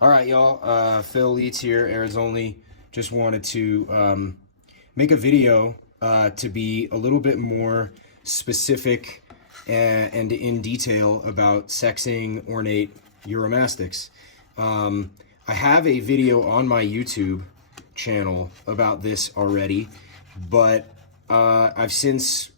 All right, y'all. Phil Leeds here, Arizona. Just wanted to make a video to be a little bit more specific and in detail about sexing ornate Uromastyx. I have a video on my YouTube channel about this already, but I've since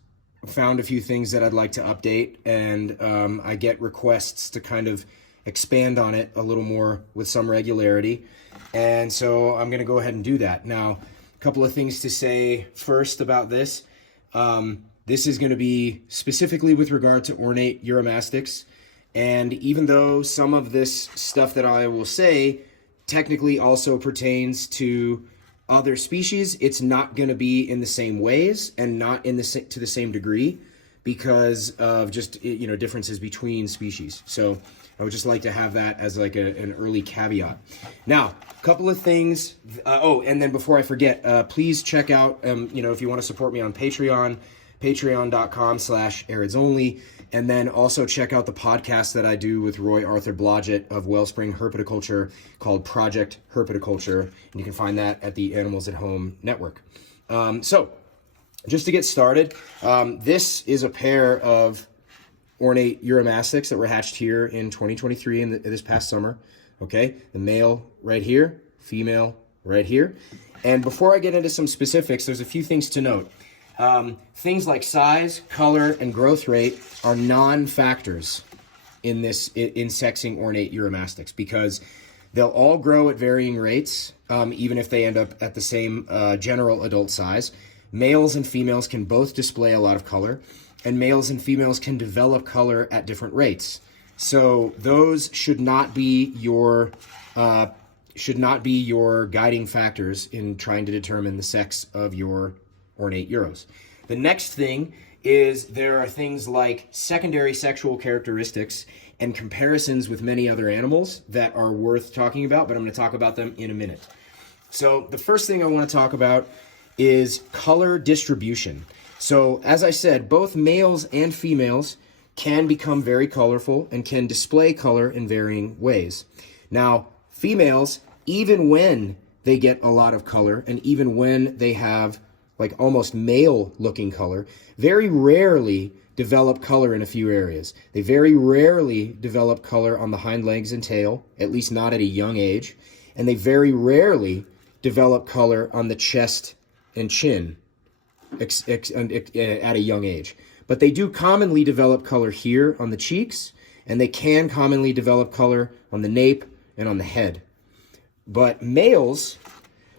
found a few things that I'd like to update, and I get requests to kind of expand on it a little more with some regularity. And so I'm going to go ahead and do that. Now, a couple of things to say first about this. This is going to be specifically with regard to ornate Uromastyx. And even though some of this stuff that I will say technically also pertains to other species, it's not going to be in the same ways and not in to the same degree because of just, differences between species. So I would just like to have that as like an early caveat. Now, a couple of things. And then before I forget, please check out, if you want to support me on Patreon, patreon.com/AridsOnly. And then also check out the podcast that I do with Roy Arthur Blodgett of Wellspring Herpetoculture called Project Herpetoculture. And you can find that at the Animals at Home Network. So just to get started, this is a pair of ornate Uromastyx that were hatched here in 2023 in this past summer. Okay, the male right here, female right here. And before I get into some specifics, there's a few things to note. Things like size, color, and growth rate are non-factors in sexing ornate Uromastyx because they'll all grow at varying rates, even if they end up at the same general adult size. Males and females can both display a lot of color, and males and females can develop color at different rates. So those should not be your guiding factors in trying to determine the sex of your ornate Uros. The next thing is there are things like secondary sexual characteristics and comparisons with many other animals that are worth talking about, but I'm going to talk about them in a minute. So the first thing I want to talk about is color distribution. So as I said, both males and females can become very colorful and can display color in varying ways. Now, females, even when they get a lot of color and even when they have like almost male looking color, very rarely develop color in a few areas. They very rarely develop color on the hind legs and tail, at least not at a young age. And they very rarely develop color on the chest and chin at a young age. But they do commonly develop color here on the cheeks, and they can commonly develop color on the nape and on the head. But males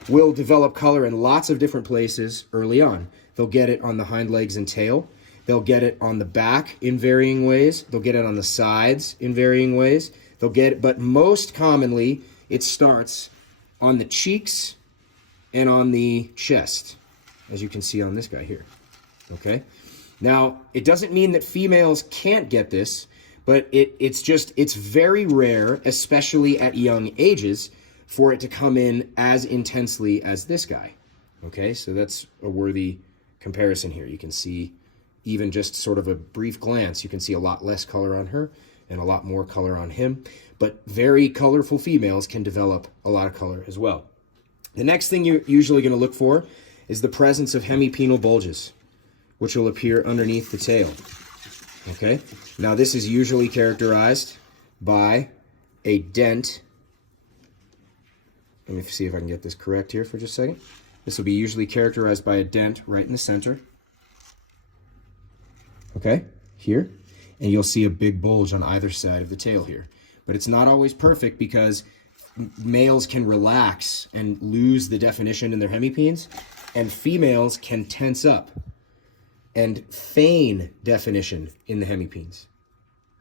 will develop color in lots of different places early on. They'll get it on the hind legs and tail. They'll get it on the back in varying ways. They'll get it on the sides in varying ways. But most commonly, it starts on the cheeks and on the chest, as you can see on this guy here. Okay? Now, it doesn't mean that females can't get this, but it's very rare, especially at young ages, for it to come in as intensely as this guy. Okay, so that's a worthy comparison here. You can see, even just sort of a brief glance, you can see a lot less color on her and a lot more color on him. But very colorful females can develop a lot of color as well. The next thing you're usually going to look for is the presence of hemipenal bulges, which will appear underneath the tail. Okay, now this is usually characterized by a dent. Let me see if I can get this correct here for just a second. This will be usually characterized by a dent right in the center. Okay, here. And you'll see a big bulge on either side of the tail here. But it's not always perfect because males can relax and lose the definition in their hemipenes, and females can tense up and feign definition in the hemipenes.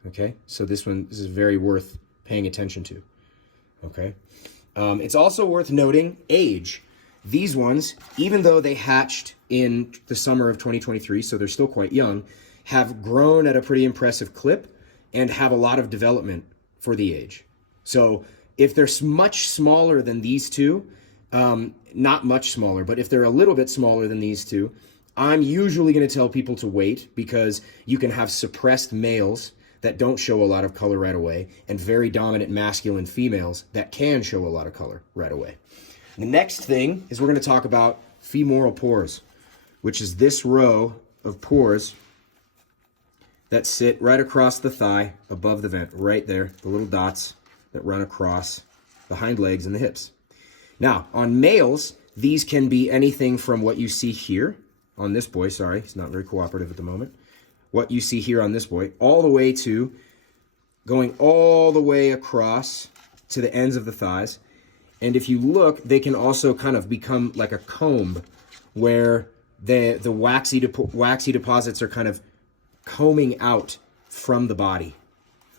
Okay, so this is very worth paying attention to. Okay. It's also worth noting age. These ones, even though they hatched in the summer of 2023, so they're still quite young, have grown at a pretty impressive clip and have a lot of development for the age. So if they're much smaller than these two, not much smaller, but if they're a little bit smaller than these two, I'm usually going to tell people to wait because you can have suppressed males that don't show a lot of color right away, and very dominant masculine females that can show a lot of color right away. The next thing is we're going to talk about femoral pores, which is this row of pores that sit right across the thigh above the vent, right there, the little dots that run across the hind legs and the hips. Now, on males, these can be anything from what you see here on this boy, sorry, he's not very cooperative at the moment, what you see here on this boy, all the way to going all the way across to the ends of the thighs. And if you look, they can also kind of become like a comb where the waxy deposits are kind of combing out from the body,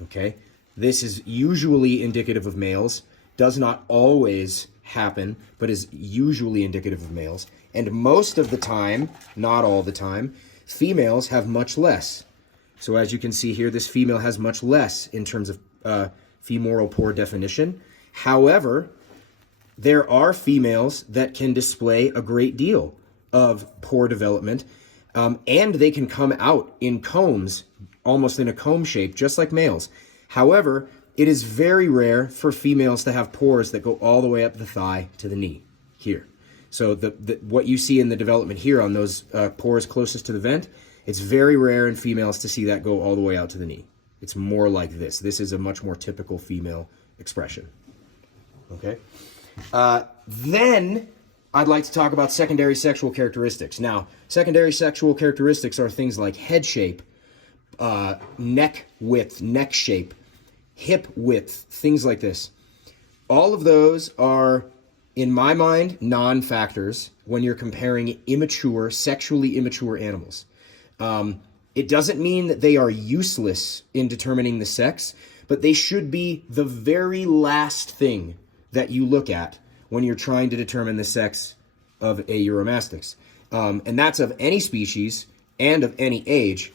okay? This is usually indicative of males, does not always happen, but is usually indicative of males. And most of the time, not all the time, females have much less. So as you can see here, this female has much less in terms of femoral pore definition. However, there are females that can display a great deal of pore development, and they can come out in combs, almost in a comb shape, just like males. However, it is very rare for females to have pores that go all the way up the thigh to the knee here. So what you see in the development here on those pores closest to the vent, it's very rare in females to see that go all the way out to the knee. It's more like this. This is a much more typical female expression. Okay? Then I'd like to talk about secondary sexual characteristics. Now, secondary sexual characteristics are things like head shape, neck width, neck shape, hip width, things like this. All of those are, in my mind, non-factors when you're comparing immature, sexually immature animals. It doesn't mean that they are useless in determining the sex, but they should be the very last thing that you look at when you're trying to determine the sex of a Uromastyx. And that's of any species and of any age,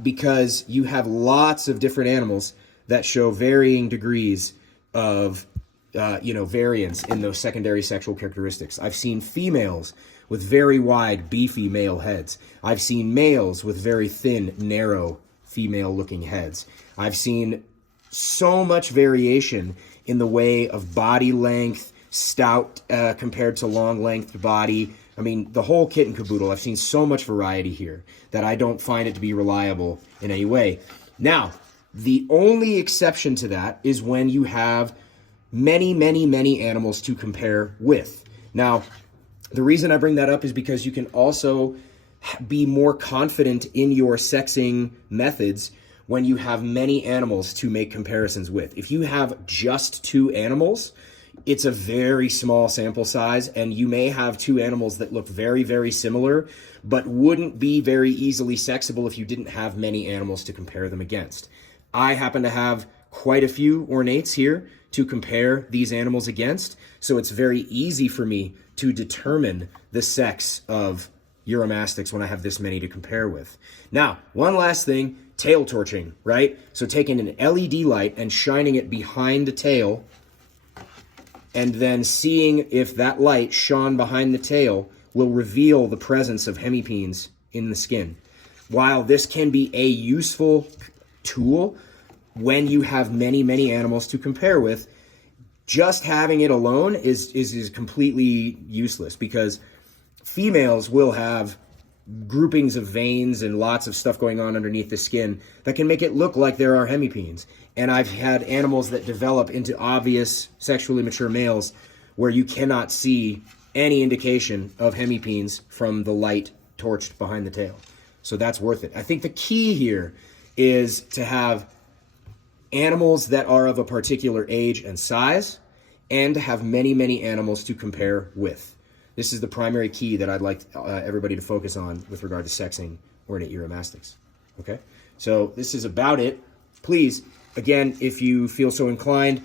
because you have lots of different animals that show varying degrees of variance in those secondary sexual characteristics. I've seen females with very wide, beefy male heads. I've seen males with very thin, narrow, female-looking heads. I've seen so much variation in the way of body length, stout compared to long-lengthed body. I mean, the whole kit and caboodle. I've seen so much variety here that I don't find it to be reliable in any way. Now, the only exception to that is when you have many, many, many animals to compare with. Now, the reason I bring that up is because you can also be more confident in your sexing methods when you have many animals to make comparisons with. If you have just 2 animals, it's a very small sample size, and you may have 2 animals that look very, very similar, but wouldn't be very easily sexable if you didn't have many animals to compare them against. I happen to have quite a few ornates here to compare these animals against, so it's very easy for me to determine the sex of Uromastyx when I have this many to compare with. Now, one last thing, tail torching, right? So taking an LED light and shining it behind the tail, and then seeing if that light shone behind the tail will reveal the presence of hemipenes in the skin. While this can be a useful tool when you have many, many animals to compare with, just having it alone is completely useless, because females will have groupings of veins and lots of stuff going on underneath the skin that can make it look like there are hemipenes. And I've had animals that develop into obvious sexually mature males where you cannot see any indication of hemipenes from the light torched behind the tail. So that's worth it. I think the key here is to have animals that are of a particular age and size, and to have many, many animals to compare with. This is the primary key that I'd like everybody to focus on with regard to sexing Ornate Uromastyx. Okay? So this is about it. Please, again, if you feel so inclined,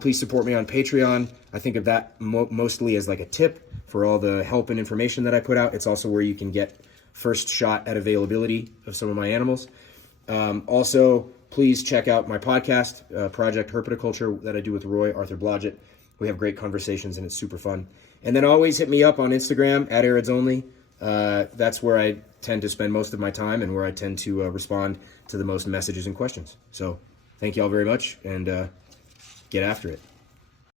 please support me on Patreon. I think of that mostly as like a tip for all the help and information that I put out. It's also where you can get first shot at availability of some of my animals. Also, please check out my podcast, Project Herpetoculture, that I do with Roy Arthur Blodgett. We have great conversations, and it's super fun. And then always hit me up on Instagram, @AridsOnly. that's where I tend to spend most of my time and where I tend to respond to the most messages and questions. So thank you all very much, and get after it.